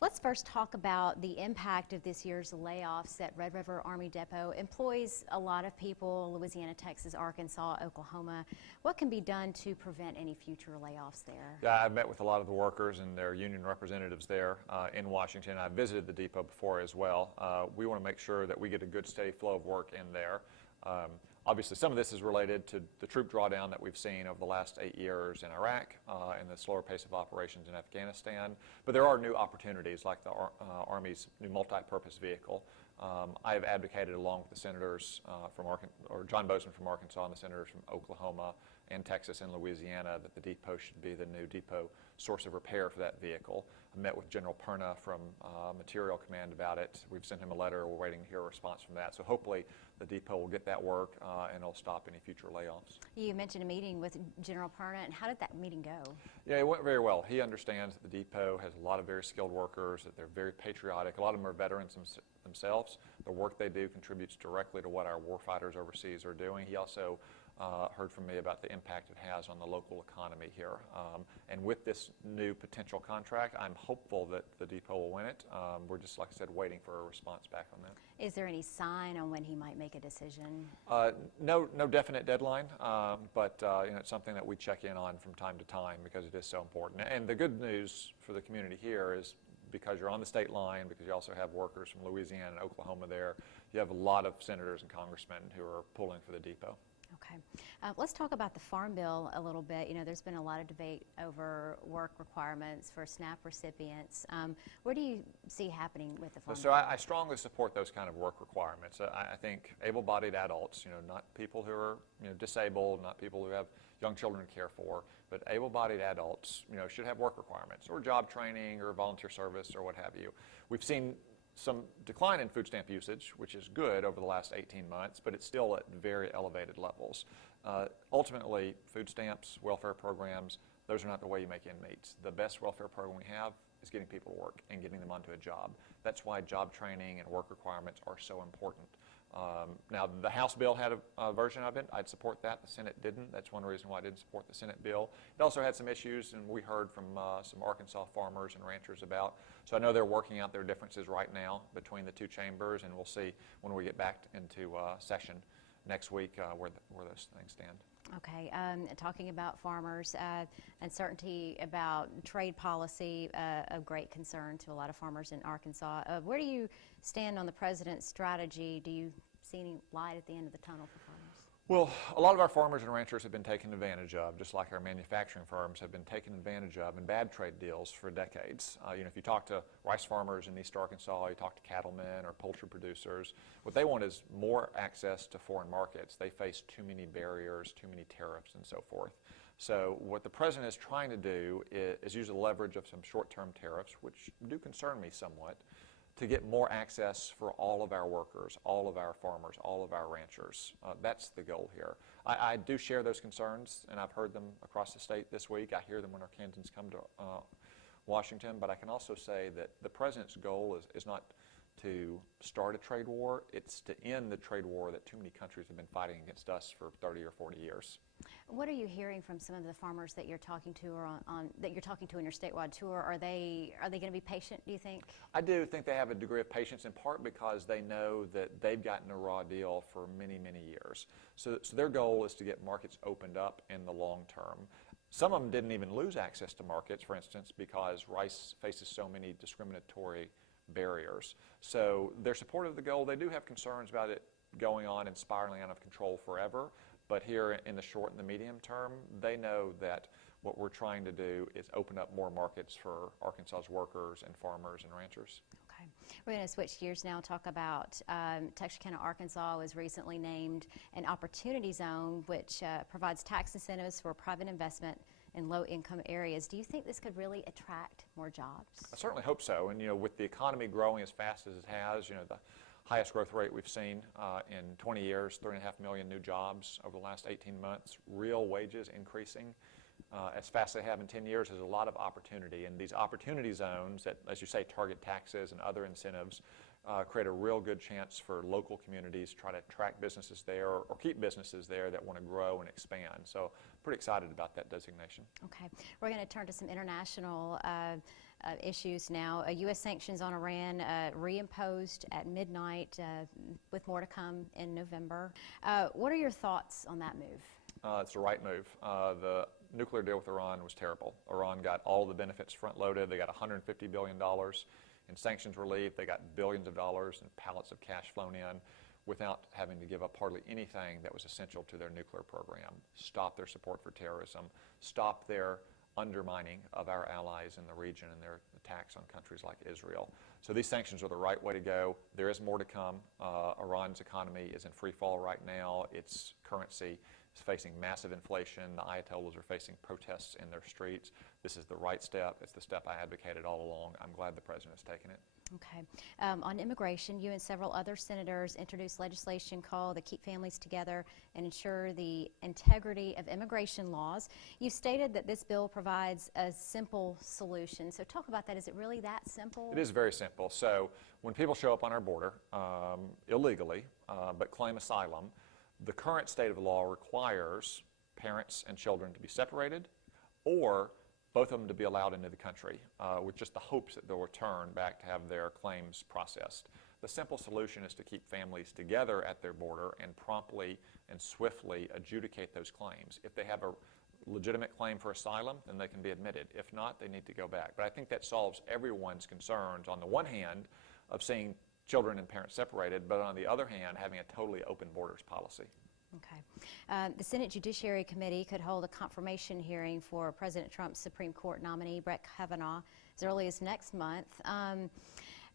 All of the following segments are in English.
Let's first talk about the impact of this year's layoffs at Red River Army Depot. Employs a lot of people, Louisiana, Texas, Arkansas, Oklahoma. What can be done to prevent any future layoffs there? Yeah, I've met with a lot of the workers and their union representatives there in Washington. I visited the depot before as well. We want to make sure that we get a good, steady flow of work in there. Obviously, some of this is related to the troop drawdown that we've seen over the last 8 years in Iraq and the slower pace of operations in Afghanistan. But there are new opportunities like the Army's new multi-purpose vehicle. I have advocated along with the senators John Bozeman from Arkansas and the senators from Oklahoma and Texas and Louisiana that the depot should be the new depot source of repair for that vehicle. I met with General Perna from Material Command about it. We've sent him a letter. We're waiting to hear a response from that. So hopefully the depot will get that work and it'll stop any future layoffs. You mentioned a meeting with General Perna, and how did that meeting go? Yeah, it went very well. He understands that the depot has a lot of very skilled workers, that they're very patriotic. A lot of them are veterans themselves. The work they do contributes directly to what our warfighters overseas are doing. He also heard from me about the impact it has on the local economy here. And with this new potential contract, I'm hopeful that the depot will win it. We're just, like I said, waiting for a response back on that. Is there any sign on when he might make a decision? No definite deadline, but it's something that we check in on from time to time because it is so important. And the good news for the community here is because you're on the state line, because you also have workers from Louisiana and Oklahoma there, you have a lot of senators and congressmen who are pulling for the depot. Okay. Let's talk about the Farm Bill a little bit. You know, there's been a lot of debate over work requirements for SNAP recipients. What do you see happening with the Farm Bill? So I strongly support those kind of work requirements. I think able-bodied adults, not people who are disabled, not people who have young children to care for, but able-bodied adults, should have work requirements or job training or volunteer service or what have you. We've seen some decline in food stamp usage, which is good over the last 18 months, but it's still at very elevated levels. Ultimately, food stamps, welfare programs, those are not the way you make ends meet. The best welfare program we have is getting people to work and getting them onto a job. That's why job training and work requirements are so important. Now, the House bill had a version of it. I'd support that. The Senate didn't. That's one reason why I didn't support the Senate bill. It also had some issues, and we heard from some Arkansas farmers and ranchers about. So I know they're working out their differences right now between the two chambers, and we'll see when we get back into session next week where those things stand. Okay, talking about farmers, uncertainty about trade policy of great concern to a lot of farmers in Arkansas. Where do you stand on the president's strategy? Do you see any light at the end of the tunnel for farmers? Well, a lot of our farmers and ranchers have been taken advantage of, just like our manufacturing firms have been taken advantage of in bad trade deals for decades. If you talk to rice farmers in East Arkansas, you talk to cattlemen or poultry producers, what they want is more access to foreign markets. They face too many barriers, too many tariffs, and so forth. So what the president is trying to do is use the leverage of some short-term tariffs, which do concern me somewhat, to get more access for all of our workers, all of our farmers, all of our ranchers. That's the goal here. I do share those concerns, and I've heard them across the state this week. I hear them when our Kansans come to Washington, but I can also say that the president's goal is not to start a trade war. It's to end the trade war that too many countries have been fighting against us for 30 or 40 years. What are you hearing from some of the farmers that you're talking to or that you're talking to in your statewide tour? Are they going to be patient, do you think? I do think they have a degree of patience, in part because they know that they've gotten a raw deal for many, many years. So their goal is to get markets opened up in the long term. Some of them didn't even lose access to markets, for instance, because rice faces so many discriminatory barriers. So they're supportive of the goal. They do have concerns about it going on and spiraling out of control forever. But here in the short and the medium term, they know that what we're trying to do is open up more markets for Arkansas's workers and farmers and ranchers. Okay. We're going to switch gears now and talk about Texarkana, Arkansas was recently named an opportunity zone, which provides tax incentives for private investment in low-income areas. Do you think this could really attract more jobs? I certainly hope so. And, with the economy growing as fast as it has, the highest growth rate we've seen in 20 years, 3.5 million new jobs over the last 18 months, real wages increasing as fast as they have in 10 years. There's a lot of opportunity. And these opportunity zones that, as you say, target taxes and other incentives create a real good chance for local communities to try to attract businesses there or keep businesses there that want to grow and expand. So pretty excited about that designation. Okay. We're going to turn to some international issues now. U.S. sanctions on Iran reimposed at midnight, with more to come in November. What are your thoughts on that move? It's the right move. The nuclear deal with Iran was terrible. Iran got all the benefits front-loaded. They got $150 billion in sanctions relief. They got billions of dollars in pallets of cash flown in without having to give up hardly anything that was essential to their nuclear program. Stop their support for terrorism. Stop their undermining of our allies in the region and their attacks on countries like Israel. So these sanctions are the right way to go. There is more to come. Iran's economy is in free fall right now. Its currency is facing massive inflation. The Ayatollahs are facing protests in their streets. This is the right step. It's the step I advocated all along. I'm glad the president has taken it. Okay. On immigration, you and several other senators introduced legislation called the Keep Families Together and Ensure the Integrity of Immigration Laws. You stated that this bill provides a simple solution. So talk about that. Is it really that simple? It is very simple. So when people show up on our border illegally but claim asylum, the current state of the law requires parents and children to be separated or both of them to be allowed into the country with just the hopes that they'll return back to have their claims processed. The simple solution is to keep families together at their border and promptly and swiftly adjudicate those claims. If they have a legitimate claim for asylum, then they can be admitted. If not, they need to go back. But I think that solves everyone's concerns, on the one hand, of seeing children and parents separated, but on the other hand, having a totally open borders policy. Okay. The Senate Judiciary Committee could hold a confirmation hearing for President Trump's Supreme Court nominee, Brett Kavanaugh, as early as next month.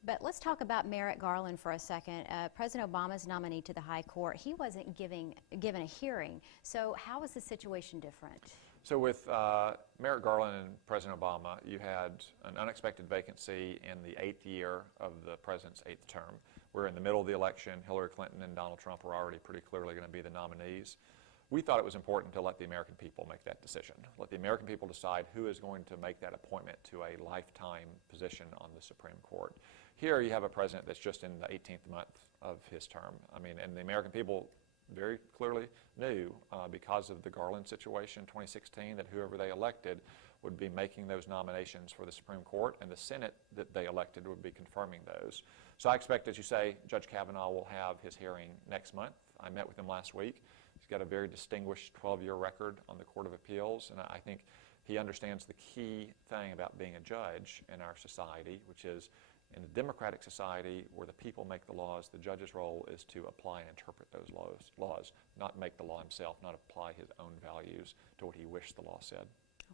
But let's talk about Merrick Garland for a second. President Obama's nominee to the High Court, he wasn't given a hearing. So how is the situation different? So with Merrick Garland and President Obama, you had an unexpected vacancy in the 8th year of the president's 8th term. We're in the middle of the election. Hillary Clinton and Donald Trump were already pretty clearly going to be the nominees. We thought it was important to let the American people make that decision. Let the American people decide who is going to make that appointment to a lifetime position on the Supreme Court. Here you have a president that's just in the 18th month of his term. I mean, and the American people very clearly knew because of the Garland situation in 2016 that whoever they elected would be making those nominations for the Supreme Court, and the Senate that they elected would be confirming those. So I expect, as you say, Judge Kavanaugh will have his hearing next month. I met with him last week. He's got a very distinguished 12-year record on the Court of Appeals, and I think he understands the key thing about being a judge in our society, which is in a democratic society where the people make the laws, the judge's role is to apply and interpret those laws, not make the law himself, not apply his own values to what he wished the law said.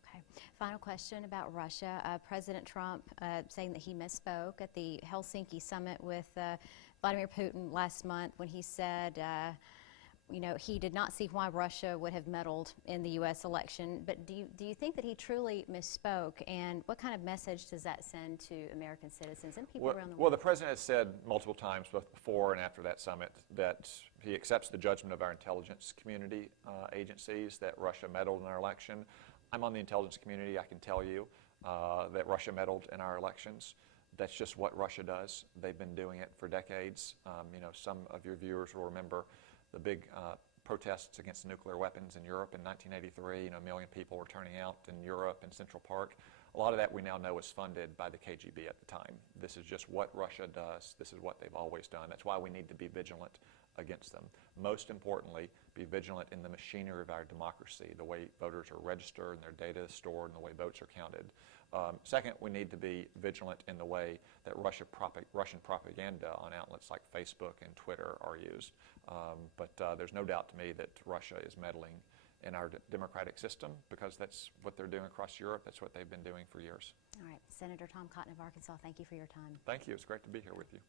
Okay. Final question about Russia. President Trump saying that he misspoke at the Helsinki summit with Vladimir Putin last month when he said, you know, he did not see why Russia would have meddled in the U.S. election. But do you think that he truly misspoke? And what kind of message does that send to American citizens and people around the world? Well, the president has said multiple times, both before and after that summit, that he accepts the judgment of our intelligence community agencies that Russia meddled in our election. I'm on the intelligence community. I can tell you that Russia meddled in our elections. That's just what Russia does. They've been doing it for decades. You know, some of your viewers will remember the big protests against nuclear weapons in Europe in 1983. You know, 1 million people were turning out in Europe and Central Park. A lot of that we now know is funded by the KGB at the time. This is just what Russia does. This is what they've always done. That's why we need to be vigilant against them. Most importantly, be vigilant in the machinery of our democracy, the way voters are registered and their data is stored and the way votes are counted. Second, we need to be vigilant in the way that Russian propaganda on outlets like Facebook and Twitter are used. But there's no doubt to me that Russia is meddling in our democratic system because that's what they're doing across Europe. That's what they've been doing for years. All right. Senator Tom Cotton of Arkansas, thank you for your time. Thank you. It's great to be here with you.